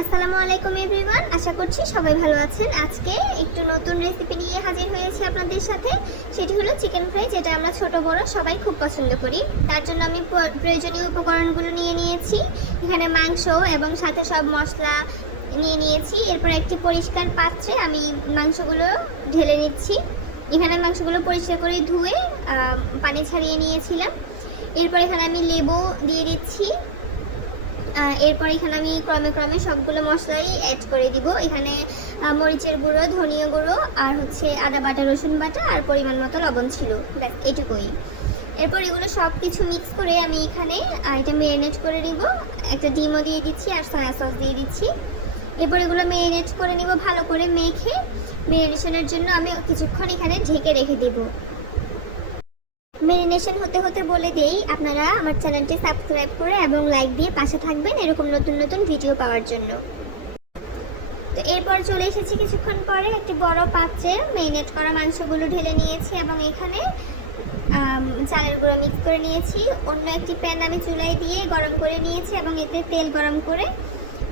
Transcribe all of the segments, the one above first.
আসসালামু আলাইকুম এভরিওয়ান, আশা করছি সবাই ভালো আছেন। আজকে একটু নতুন রেসিপি নিয়ে হাজির হয়েছি আপনাদের সাথে। সেটি হলো চিকেন ফ্রাই, যেটা আমরা ছোট বড় সবাই খুব পছন্দ করি। তার জন্য আমি প্রয়োজনীয় উপকরণগুলো নিয়ে নিয়েছি। এখানে মাংস এবং সাথে সব মশলা নিয়ে নিয়েছি। এরপর একটি পরিষ্কার পাত্রে আমি মাংসগুলো ঢেলে নিচ্ছি। এখানে মাংসগুলো পরিষ্কার করে ধুয়ে পানি ছাড়িয়ে নিয়েছিলাম। এরপর এখানে আমি লেবু দিয়ে দিচ্ছি। এরপর এখানে আমি ক্রমে ক্রমে সবগুলো মশলাই অ্যাড করে দিব। এখানে মরিচের গুঁড়ো, ধনিয়া গুঁড়ো, আর হচ্ছে আদা বাটা, রসুন বাটা, আর পরিমাণ মতো লবণ ছিল, ব্যাস এটুকুই। এরপর এগুলো সব কিছু মিক্স করে আমি এখানে এটা ম্যারিনেট করে নিব। একটা ডিমও দিয়ে দিচ্ছি আর সয়া সস দিয়ে দিচ্ছি। এরপর এগুলো ম্যারিনেট করে নিব ভালো করে মেখে। ম্যারিনেশনের জন্য আমি কিছুক্ষণ এখানে ঢেকে রেখে দেবো। ম্যারিনেশন হতে হতে বলে দেই, আপনারা আমার চ্যানেলটি সাবস্ক্রাইব করে এবং লাইক দিয়ে পাশে থাকবেন এরকম নতুন নতুন ভিডিও পাওয়ার জন্য। তো এরপর চলে এসেছি কিছুক্ষণ পরে, একটি বড় পাত্রে ম্যারিনেট করা মাংসগুলো ঢেলে নিয়েছি এবং এখানে চালের গুঁড়ো মিক্স করে নিয়েছি। অন্য একটি প্যান আমি চুলায় দিয়ে গরম করে নিয়েছি এবং এতে তেল গরম করে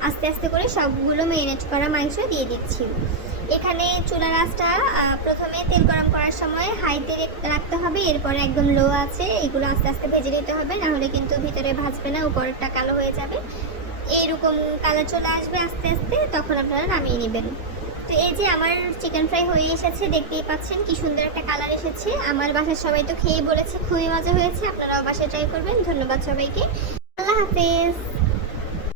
আস্তে আস্তে করে সবগুলো ম্যারিনেট করা মাংস দিয়ে দিচ্ছি। এখানে চুলার আঁচটা প্রথমে তেল গরম করার সময় হাইতে রাখতে হবে, এরপরে একদম লো আছে এগুলো আস্তে আস্তে ভেজে নিতে হবে, নাহলে কিন্তু ভিতরে ভাজবে না, উপরেরটা কালো হয়ে যাবে। এইরকম কালার চলে আসবে আস্তে আস্তে, তখন আপনারা নামিয়ে নেবেন। তো এই যে আমার চিকেন ফ্রাই হয়ে এসেছে, দেখতেই পাচ্ছেন কি সুন্দর একটা কালার এসেছে। আমার বাসার সবাই তো খেয়ে বলেছে খুবই মজা হয়েছে, আপনারাও বাসায় ট্রাই করবেন। ধন্যবাদ সবাইকে, আল্লাহ হাফেজ।